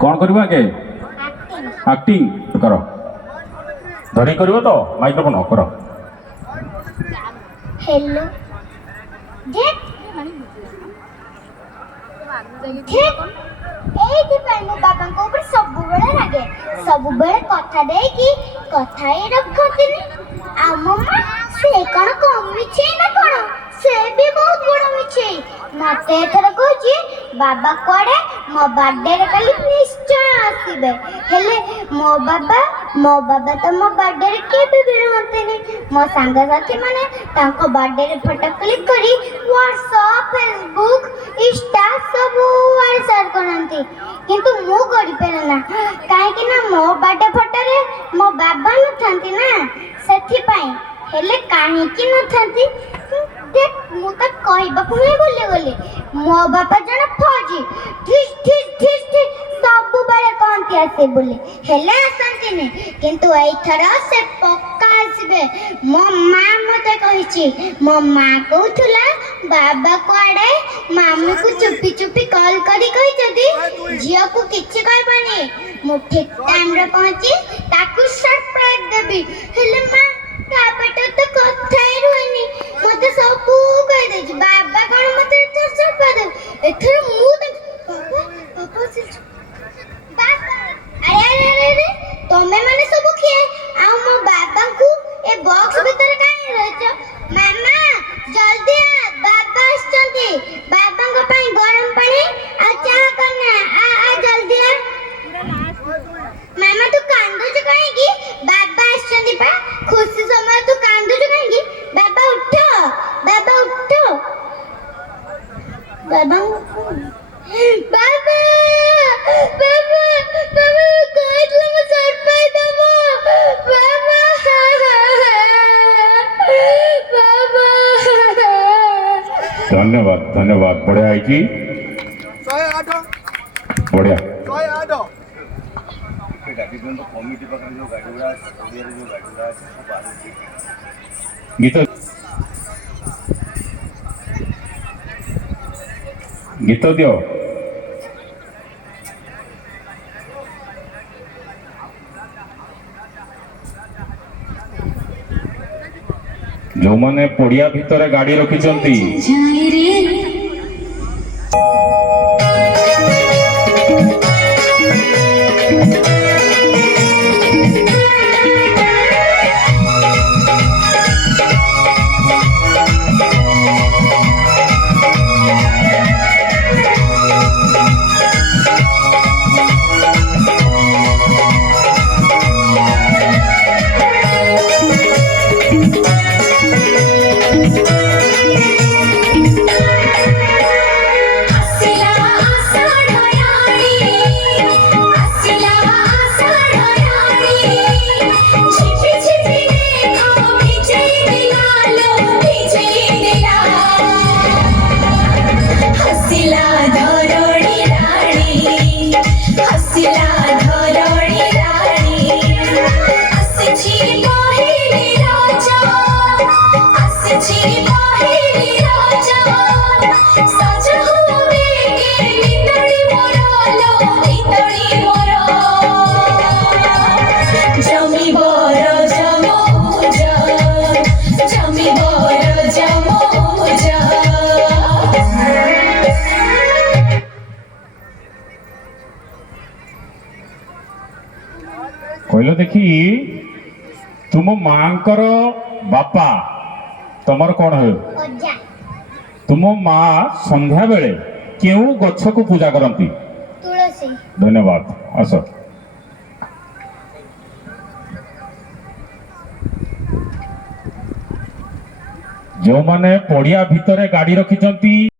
कौन करिबा के एक्टिंग करो धरी करिवो तो माइक्रोफोन ऑफ करो। हेलो देख एइथिपाई बाबा को ऊपर सब बेले लागे सब बेले कथा दे कि कथा ही रखतिनी आ मम्मा से कौन कम मिछे ना कौन से भी बहुत बड़ा मिछे मते एथर कहूची बाबा कोड़े मो बर्थडे रे काली निश्चय आसीबे हेले मो बाबा तो मो बर्थडे रे केबे भी रहंतेनी मो संग साथी माने तांको बर्थडे रे फोटो क्लिक करी व्हाट्सएप फेसबुक इंस्टा सब वाले शेयर करंती किंतु मु करि पेरना काहे कि ना मो बर्थडे फोटो रे मो बाबा न थांती ना सेथि पई हेले काहे कि न थांती देख मु त कहबा पुणे बोले मो बापा जण फौजी ठिस सब बेले कहंती आसे बोले हेले आसंती ने किंतु एथरा से पक्का आसबे मो मां मते कहिची मो मां कहथुला बाबा कोडे मामू को चुपी कॉल करी कहि जदी जियो को किछि कहबनी मु ठीक टाइम रे पहुंची ताकू सरप्राइज देबी हेले मां तापटे तो कथाई रहनी मते सब कहि दे बाबा कोन मते एथर सरप्राइज दे एथर मु बाबा से बाबा अरे तमे माने सब किए आ मो बाबा को ए बॉक्स भीतर काहे रहछ मामा जल्दी आ बाबा आछंती बाबा को पई गरम पानी आ चाह करना आ जल्दी आ मामा तू कांदो छ काहे की बाबा आछंती पा खुशी समय तू कांदो छ काहे की बाबा उठो बाबा बाबा कहतला म सरप्राइज दबो बाबा धन्यवाद धन्यवाद बढ़िया है कि 108 बढ़िया 108 कमिटी पाखरे जो गाड़ीगुड़ा ओडिया जो गाड़ीगुड़ा सब बाहर गीत दियो जो माने पड़िया भितर गाड़ी रखिचंती कहल देखी तुम मांकर बापा तुमर कौन है तुम माँ संध्या बेले केउ गछ को पूजा करती तुलसी धन्यवाद आस जो माने पड़िया भितर गाड़ी रखिचंती